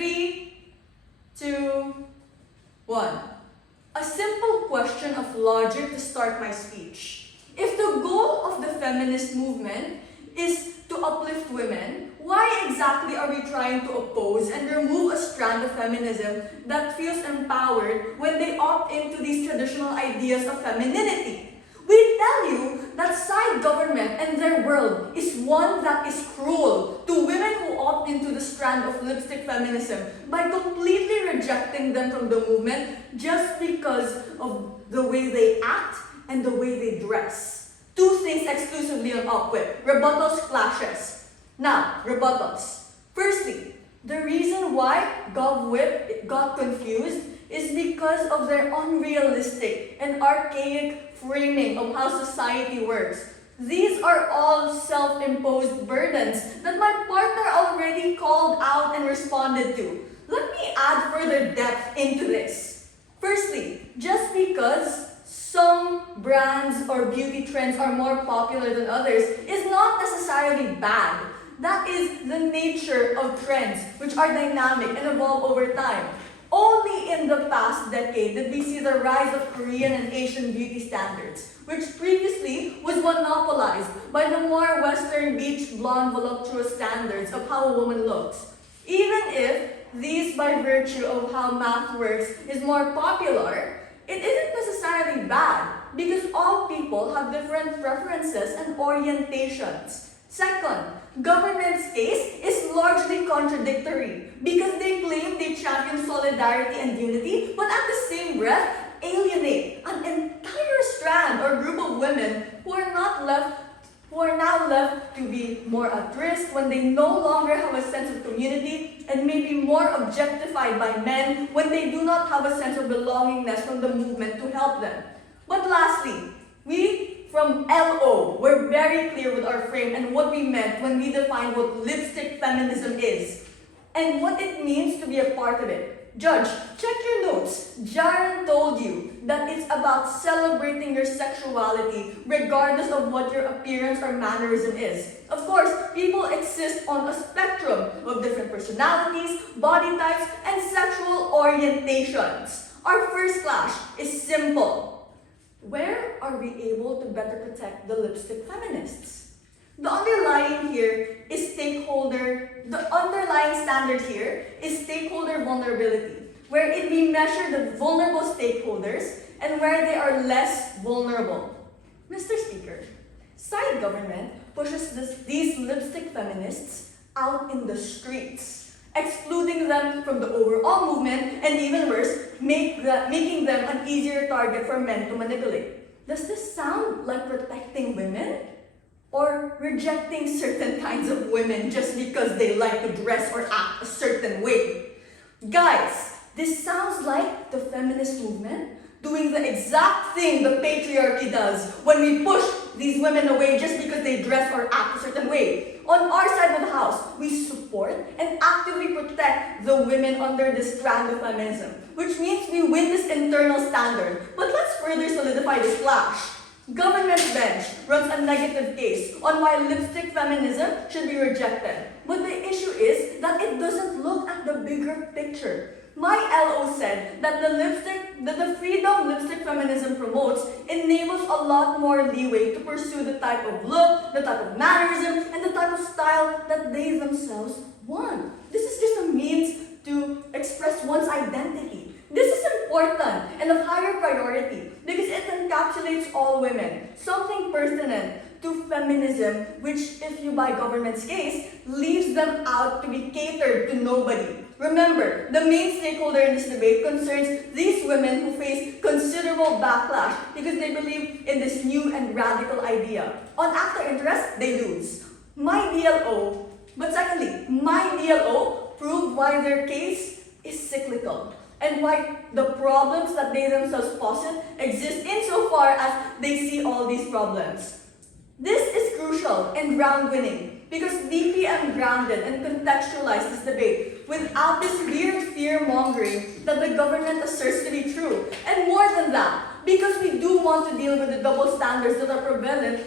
3, 2, 1. A simple question of logic to start my speech. If the goal of the feminist movement is to uplift women, why exactly are we trying to oppose and remove a strand of feminism that feels empowered when they opt into these traditional ideas of femininity? We tell you that side government and their world is one that is cruel to women who opt into the strand of lipstick feminism by completely rejecting them from the movement just because of the way they act and the way they dress. Two things exclusively on Upwhip: rebuttals, clashes. Now, rebuttals. Firstly, the reason why GovWhip got confused is because of their unrealistic and archaic framing of how society works. These are all self-imposed burdens that my partner already called out and responded to. Let me add further depth into this. Firstly, just because some brands or beauty trends are more popular than others is not necessarily bad. That is the nature of trends, which are dynamic and evolve over time. Only in the past decade did we see the rise of Korean and Asian beauty standards, which previously was monopolized by the more Western beach blonde voluptuous standards of how a woman looks. Even if these, by virtue of how math works, is more popular, it isn't necessarily bad because all people have different preferences and orientations. Second, government's case is largely contradictory because they claim they champion solidarity and unity, but at the same breath alienate an entire strand or group of women who are now left to be more at risk when they no longer have a sense of community and may be more objectified by men when they do not have a sense of belongingness from the movement to help them. But lastly, we from LO were very clear with our frame and what we meant when we defined what lipstick feminism is and what it means to be a part of it. Judge, check your notes. Jaron told you that it's about celebrating your sexuality regardless of what your appearance or mannerism is. Of course, people exist on a spectrum of different personalities, body types, and sexual orientations. Our first clash is simple. Where are we able to better protect the lipstick feminists? The underlying standard here is stakeholder vulnerability, where we measure the vulnerable stakeholders and where they are less vulnerable. Mr. Speaker, side government pushes these lipstick feminists out in the streets, excluding them from the overall movement, and even worse, making them an easier target for men to manipulate. Does this sound like protecting women? Or rejecting certain kinds of women just because they like to dress or act a certain way? Guys, this sounds like the feminist movement doing the exact thing the patriarchy does when we push these women away just because they dress or act a certain way. On our side of the house, we support and actively protect the women under this strand of feminism, which means we win this internal standard. But let's further solidify this clash. Government bench runs a negative case on why lipstick feminism should be rejected. But the issue is that it doesn't look at the bigger picture. My LO said that the freedom lipstick feminism promotes enables a lot more leeway to pursue the type of look, the type of mannerism, and the type of style that they themselves want. This is just a means to express one's identity. This is important and of higher priority because it encapsulates all women, something pertinent to feminism, which, if you buy government's case, leaves them out to be catered to nobody. Remember, the main stakeholder in this debate concerns these women who face considerable backlash because they believe in this new and radical idea. On actor interest, they lose. My DLO proved why their case is cyclical and why the problems that they themselves posit exist insofar as they see all these problems. This is crucial and ground-winning because BPM grounded and contextualized this debate without this weird fear-mongering that the government asserts to be true. And more than that, because we do want to deal with the double standards that are prevalent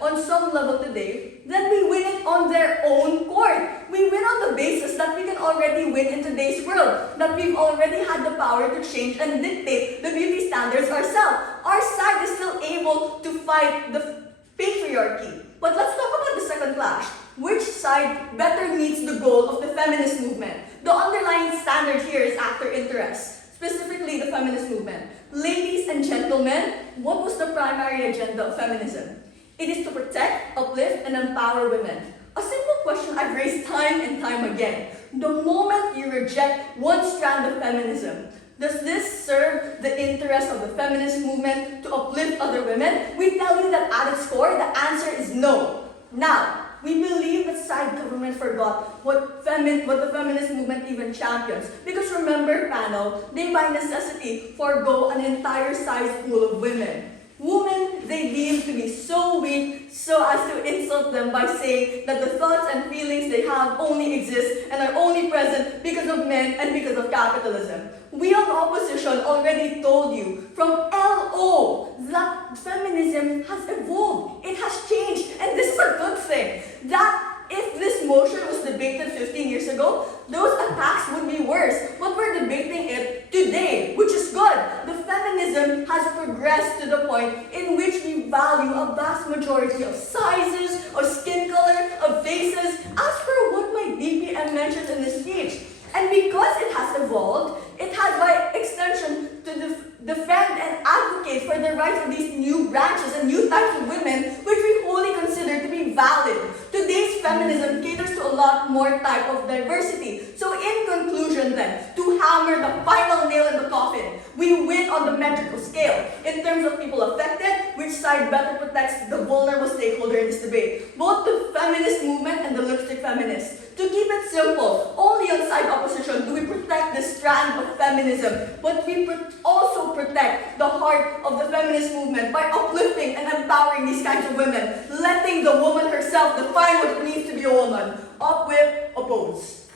on some level today, then we win it on their own court. We win on the basis that we can already win in today's world, that we've already had the power to change and dictate the beauty standards ourselves. Our side is still able to fight the patriarchy. But let's talk about the second clash. Which side better meets the goal of the feminist movement? The underlying standard here is actor interest, specifically the feminist movement. Ladies and gentlemen, what was the primary agenda of feminism? It is to protect, uplift, and empower women. A simple question I've raised time and time again. The moment you reject one strand of feminism, does this serve the interest of the feminist movement to uplift other women? We tell you that at its core, the answer is no. Now, we believe that side government forgot what the feminist movement even champions. Because remember, panel, they by necessity forego an entire size pool of women. Women they deem to be so weak so as to insult them by saying that the thoughts and feelings they have only exist and are only present because of men and because of capitalism. We of the opposition already told you from LO that feminism has evolved, it has changed, and this is a good thing. That if this motion was debated 15 years ago, those attacks would be worse. But we're debating it today, which is good. The feminism has progressed to the point in which we value a vast majority of sizes, of skin color, of faces, as per what my DPM mentioned in his speech. And because it has evolved, it has by extension to defend and advocate for the rights of these new branches and new types of women, which we wholly consider to be valid. Today's feminism caters to a lot more type of diversity. So in conclusion then, to hammer the final nail in the coffin, we win on the metrical scale. In terms of people affected, which side better protects the vulnerable stakeholder in this debate? Both the feminist movement and the lipstick feminists. To keep it simple, only on side opposition do we protect the strand of feminism, but we also protect the heart of the feminist movement by uplifting and empowering these kinds of women, letting the woman herself define what it means to be a woman. Up with, oppose.